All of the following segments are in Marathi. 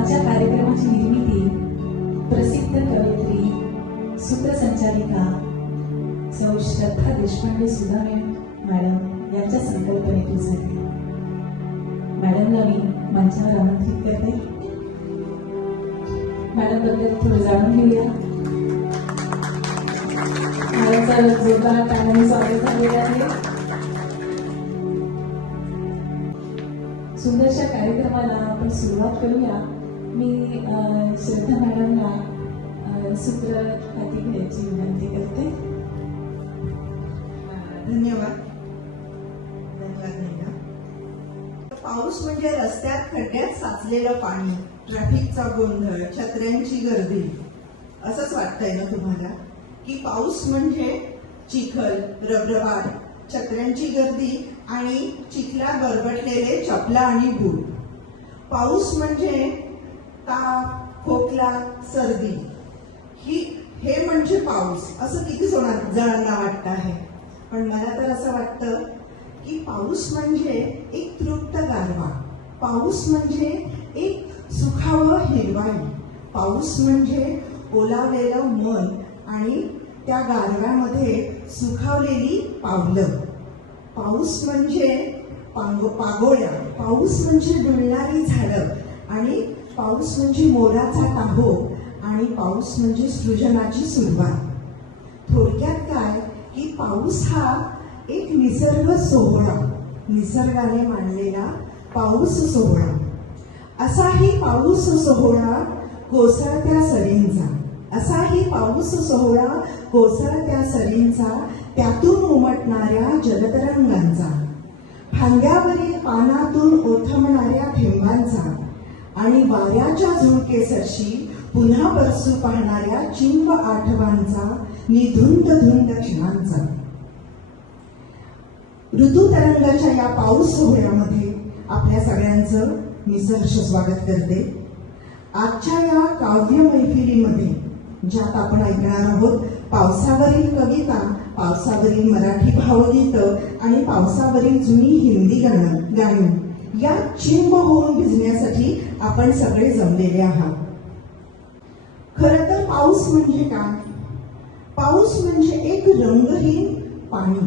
आजच्या कार्यक्रमाची निर्मिती प्रसिद्ध कवयित्री सूत्रसंचालिका सौ श्रद्धा देशपांडे सुधामे मॅडम यांच्या संकल्पनेतून झाली. मॅडमला मी मंचावर आमंत्रित करते. मॅडमबद्दल थोडं जाणून घेऊया. मॅडमचा जोरदार स्वागत झालेलं आहे. सुंदरशा कार्यक्रमाला आपण सुरुवात करूया. मी श्रद्धा मॅडमला सूत्र हाती घ्यायची विनंती करते. धन्यवाद. धन्यवाद नैना. पाऊस म्हणजे रस्त्यात खड्ड्यात साचलेलं पाणी ट्रॅफिकचा गोंधळ छत्र्यांची गर्दी. असंच वाटतंय ना तुम्हाला? की पाऊस म्हणजे चिखल रबरबाट छत्र्यांची गर्दी आणि चिखला बरबटलेले चपला आणि बूट. पाऊस म्हणजे ताप खोकला सर्दी? ही हे म्हणजे पाऊस. असं किती जोणा जणांना वाटतं आहे. पण मला तर असं वाटतं की पाऊस म्हणजे एक तृप्त गारवा. पाऊस म्हणजे एक सुखावं हिरवाई. पाऊस म्हणजे ओलावलेलं मन आणि त्या गारव्यामध्ये सुखावलेली पावलं. पाऊस म्हणजे पांग पागोळ्या. पाऊस म्हणजे डुलणारी झाडं आणि पाऊस म्हणजे मोराचा टाहो आणि पाऊस म्हणजे सृजनाची सुरुवात. थोडक्यात काय? की पाऊस हा एक निसर्ग सोहळा निसर्गाने मांडलेला पाऊस सोहळा. असाही पाऊस सोहळा कोसळत्या सरींचा. असाही पाऊस सोहळा कोसळत्या सरींचा त्यातून उमटणाऱ्या जलतरंगांचा. फांद्यावरील पानातून ओथमणाऱ्या थेंबांचा. आणि वाऱ्याच्या झुळकेसरशी पुन्हा बरसू पाहणाऱ्या चिंब आठवांचा निधुंद धुंद क्षणांचा. ऋतुतरंगाच्या या पाऊस सोहळ्यामध्ये आपल्या सगळ्यांचं मी सहर्ष स्वागत करते. आजच्या या काव्य मैफिलीमध्ये ज्यात आपण ऐकणार आहोत पावसावरील कविता पावसावरील मराठी भावगीत आणि पावसावरील जुनी हिंदी गाणं गाणी. या चिंब होऊन भिजण्यासाठी आपण सगळे जमलेले आहात. खर तर पाऊस म्हणजे काय? पाऊस म्हणजे एक रंगहीन पाणी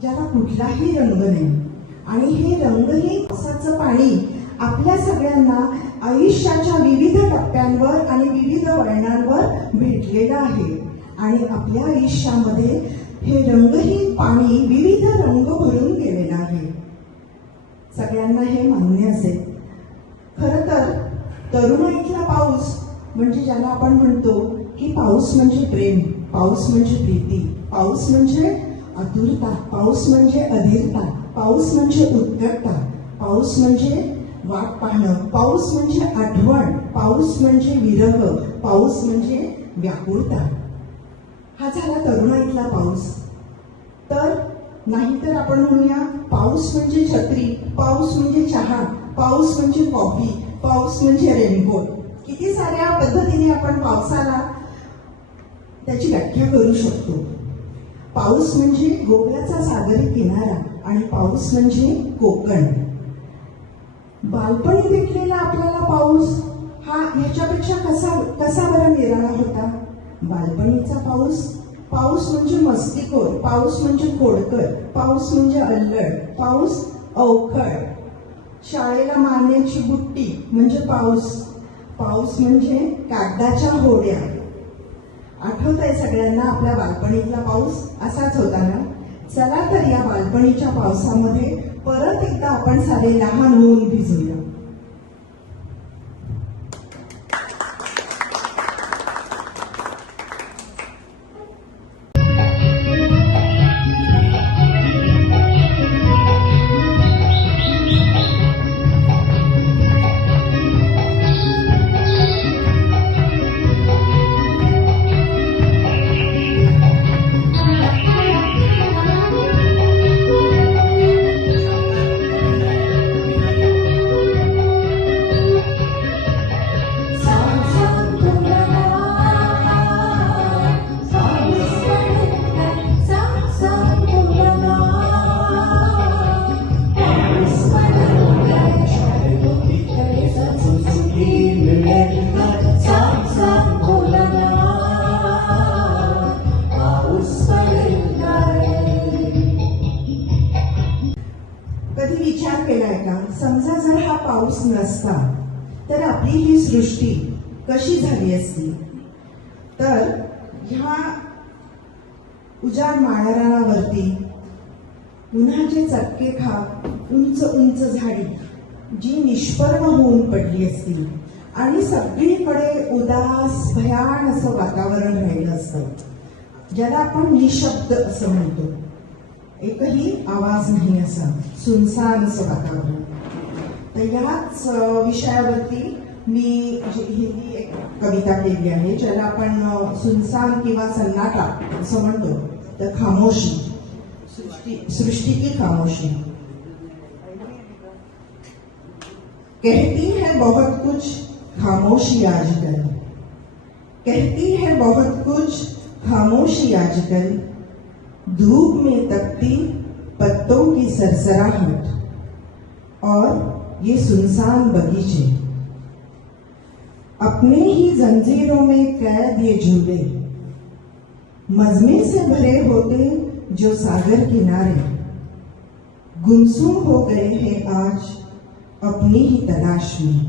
ज्याला कुठलाही रंग नाही. आणि हे रंगहीन पावसाचं पाणी आपल्या सगळ्यांना आयुष्याच्या विविध टप्प्यांवर आणि विविध वळणांवर भेटलेलं आहे. आणि आपल्या आयुष्यामध्ये हे रंगहीन पाणी विविध रंग भरून गेलेलं आहे. सगळ्यांना हे मान्य असेल खर तर तरुणाईतला पाऊस म्हणजे ज्याला आपण म्हणतो की पाऊस म्हणजे प्रेम पाऊस म्हणजे प्रीती पाऊस म्हणजे आतुरता पाऊस म्हणजे अधीरता पाऊस म्हणजे उत्कटता पाऊस म्हणजे वाट पाहणं पाऊस म्हणजे आठवण पाऊस म्हणजे विरह पाऊस म्हणजे व्याकुळता हा झाला तरुणाईतला पाऊस तर नाहीतर आपण म्हणूया पाऊस म्हणजे छत्री पाऊस म्हणजे चहा पाऊस म्हणजे कॉफी पाऊस म्हणजे रेनकोट. किती साऱ्या पद्धतीने आपण पावसाला त्याची व्याख्या करू शकतो. पाऊस म्हणजे गोव्याचा सागरी किनारा आणि पाऊस म्हणजे कोकण. बालपणी भेटलेला आपल्याला पाऊस हा ह्याच्यापेक्षा कसा कसा बरा निराळा होता? बालपणीचा पाऊस पाऊस म्हणजे मस्तीखोर पाऊस म्हणजे खोडकर पाऊस म्हणजे अल्लड पाऊस अवखळ. शाळेला मारण्याची बुट्टी म्हणजे पाऊस. पाऊस म्हणजे कागदाच्या होड्या. आठवत आहे सगळ्यांना आपल्या बालपणीतला पाऊस? असाच होता ना? चला तर या बालपणीच्या पावसामध्ये परत एकदा आपण सारे लहान होऊन भिजूया. आधी ही सृष्टी कशी झाली असती? तर ह्या उजाड माळरानावरती उन्हाचे चटके खा उंच उंच झाडी जी निष्पर्म होऊन पडली असती. आणि सगळीकडे उदास भयान असं वातावरण राहिलं असतं ज्याला आपण निशब्द असं म्हणतो. एकही आवाज नाही असा सुनसान असं वातावरण. तर याच विषयावरती मी हिंदी एक कविता केली आहे, ज्याला आपण सुनसान किंवा सन्नाटा असं म्हणतो. तर खामोशी. सृष्टी सृष्टी की खामोशी. कहती है बहुत कुछ खामोशी आजकल। कहती है बहुत कुछ खामोशी आजकल। धूप में तपती पत्तों की सरसराहट। और ये सुनसान बगीचे। अपने ही जंजीरों में कैद ये झूले। मजमे से भरे होते जो सागर किनारे। गुमसुम हो गए हैं आज अपनी ही तलाश में।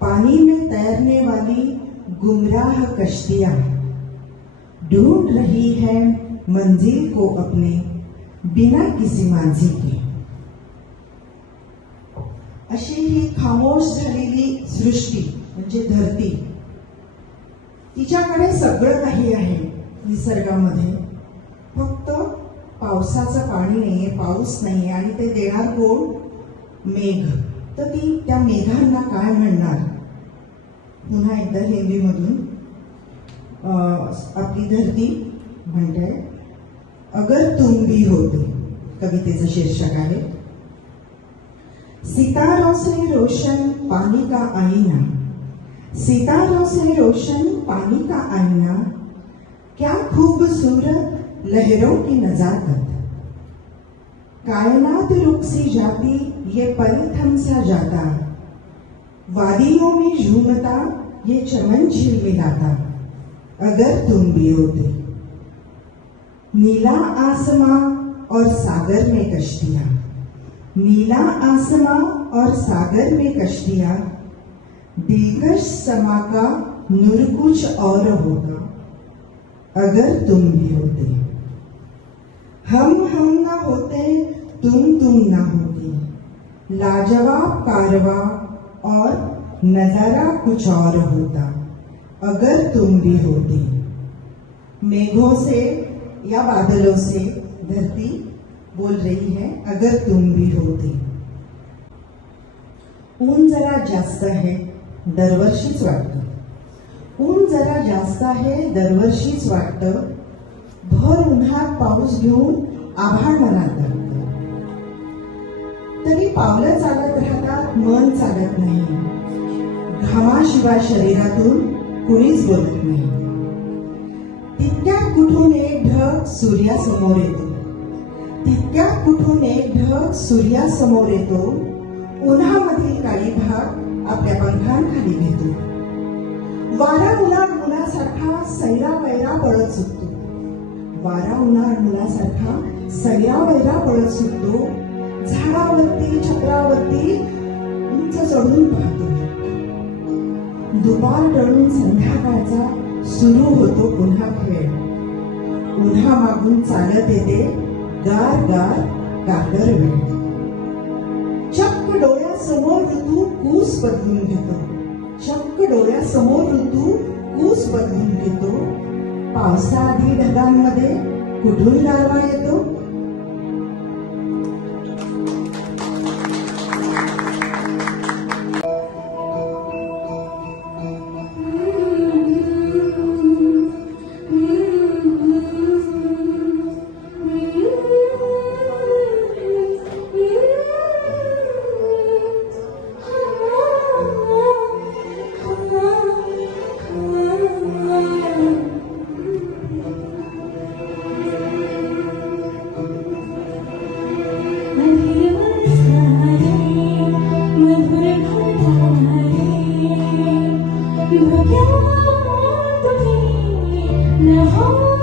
पानी में तैरने वाली गुमराह कश्तियाँ। ढूंढ रही है मंजिल को अपने बिना किसी मांझी के। अशी ही खामोश झालेली सृष्टी म्हणजे धरती तिच्याकडे सगळं काही आहे निसर्गामध्ये. फक्त पावसाचं पाणी नाहीये पाऊस नाही आणि ते देणार कोण? मेघ. तर ती त्या मेघांना काय म्हणणार? पुन्हा एकदा हिंदीमधून आपली धरती म्हणते अगर तुम भी होते कवितेचं शीर्षक आहे. सितारों से रोशन, पानी का आईना। सितारों से रोशन, पानी का आईना। क्या खूबसूरत लहरों की नजाकत। कायनात रुक सी जाती, ये पल थम सा जाता। वादियों में झूमता, ये चमन झिलमिलाता अगर तुम भी होते। नीला आसमां और सागर में कश्तियाँ। नीला आसमां और सागर में कश्तियाँ। दिलकश समा का नूर कुछ और होगा, अगर तुम भी होते। हम हम ना होते, तुम तुम ना होती लाजवाब कारवा और नज़ारा कुछ और होता, अगर तुम भी होते। मेघों से या बादलों से धरती बोल रही है अगर तुम भी होते ऊन जरा जास्त आहे दरवर्षीच वाटतं। ऊन जरा जास्त आहे दरवर्षीच वाटतं। भर उन्हात पाऊस घेऊन आभाळ मनात तरी पावलं चालत राहतात मन चालत नाही। घामाशिवाय शरीरातून कुणीच बोलत नाही। तितक्यात कुठून एक ढग सूर्यासमोर येतो। तितक्या कुठूने एक ढग सूर्यासमोर येतो उन्हामधील काही भाग आपल्या पंखांखाली घेतो. वारा उन्हाळ मुलासारखा सैरा वैरा पळत सुटतो. वारा उन्हाळ मुलासारखा सैरा वैरा पळत सुटतो. झाडावरती छत्रावरती उंच चढून पाहतो. दुपार टळून संध्याकाळचा सुरू होतो पुन्हा खेळ. उन्हा मागून चालत येते गार गार कागर वेळ चक्क डोळ्यासमोर ऋतू कूस बदलून घेतो. चक्क डोळ्यासमोर ऋतू कूस बदलून घेतो. पावसाआधी ढगांमध्ये कुठून गारवा येतो? you again, to me, now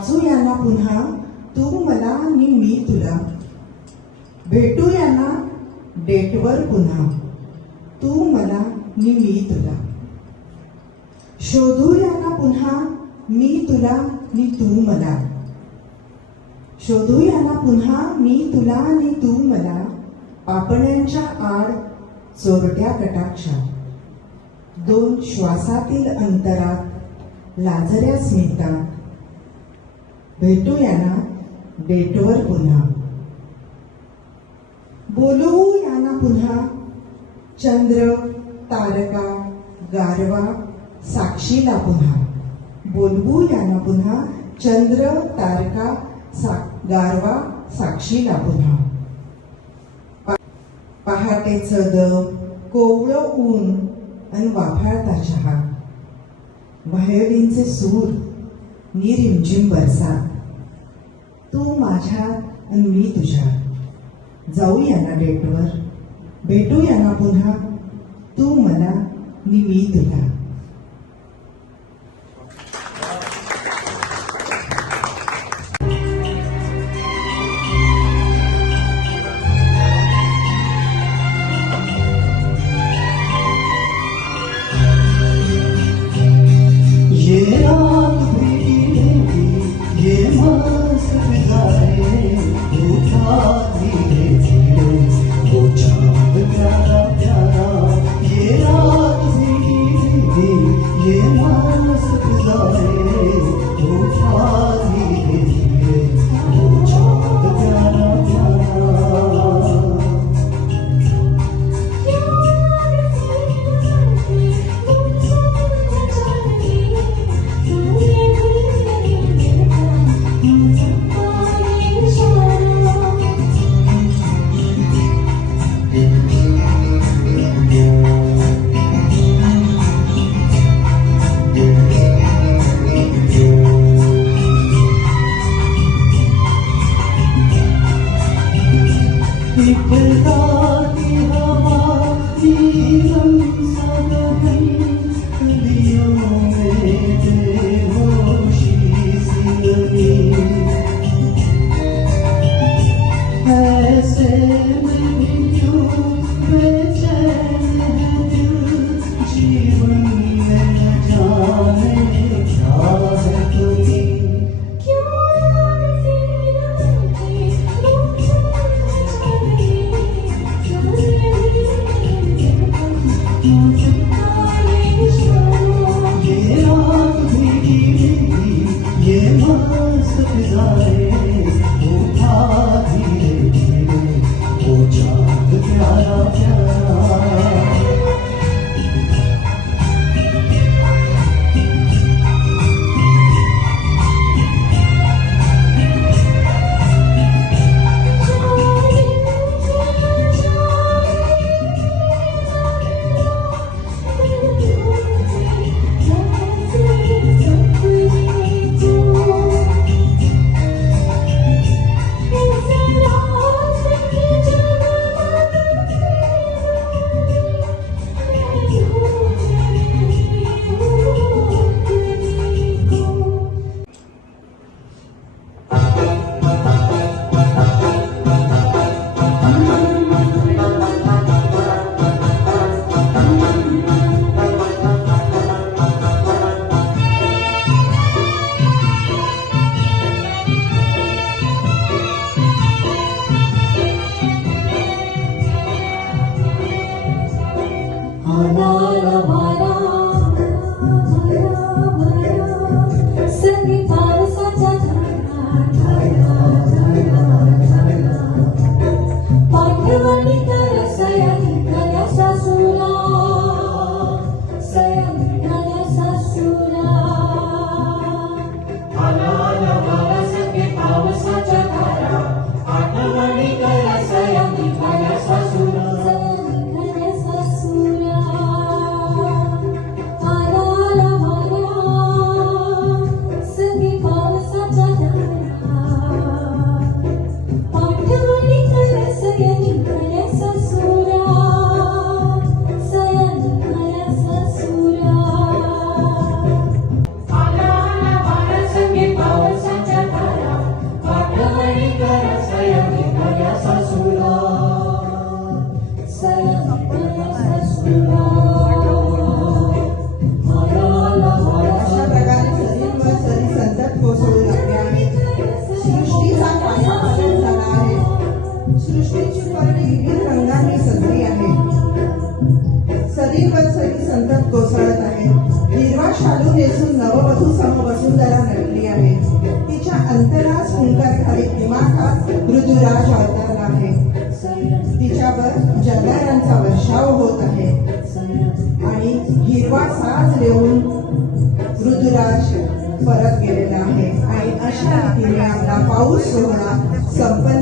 वाचूयाना पुन्हा तू मला आणि मी तुला. भेटूयाना डेटवर पुन्हा तू मला नि मी तुला. शोधूयाना पुन्हा मी तुला नि तू मला. शोधूयाना पुन्हा मी तुला आणि तू मला. पापण्यांच्या आड चोरट्या कटाक्षात दोन श्वासातील अंतरात लाजऱ्या स्मितात भेटूया ना? डेटवर पुन्हा. बोलवूया ना पुन्हा? चंद्र तारका गारवा साक्षीला पुन्हा. बोलवू ना पुन्हा? चंद्र तारका सा गारवा साक्षीला पुन्हा. पा- पहाटेचं कोवळं ऊन आणि वाफाळता चहा. व्हायोलिनचे सूर निरिमझिम बरसात. तू माझ्या आणि मी तुझ्या. जाऊया ना डेटवर भेटूया ना पुन्हा. तू मला मी मी तुला सृष्टीची पाणी विविध रंगांनी सजली आहे. सरीव सरी संतत कोसळत आहे. हिरवा शालू नेसून नववधू सम वसुंधरा नटली आहे. तिच्या अंतरास हुंकार खाली दिमाखात मृदुराज अवतरला आहे. तिच्यावर जगारांचा वर्षाव होत आहे. आणि हिरवा साज येऊन मृदुराज परत गेलेला आहे. आणि अशा रीतीने आपला पाऊस सोहळा संपन्न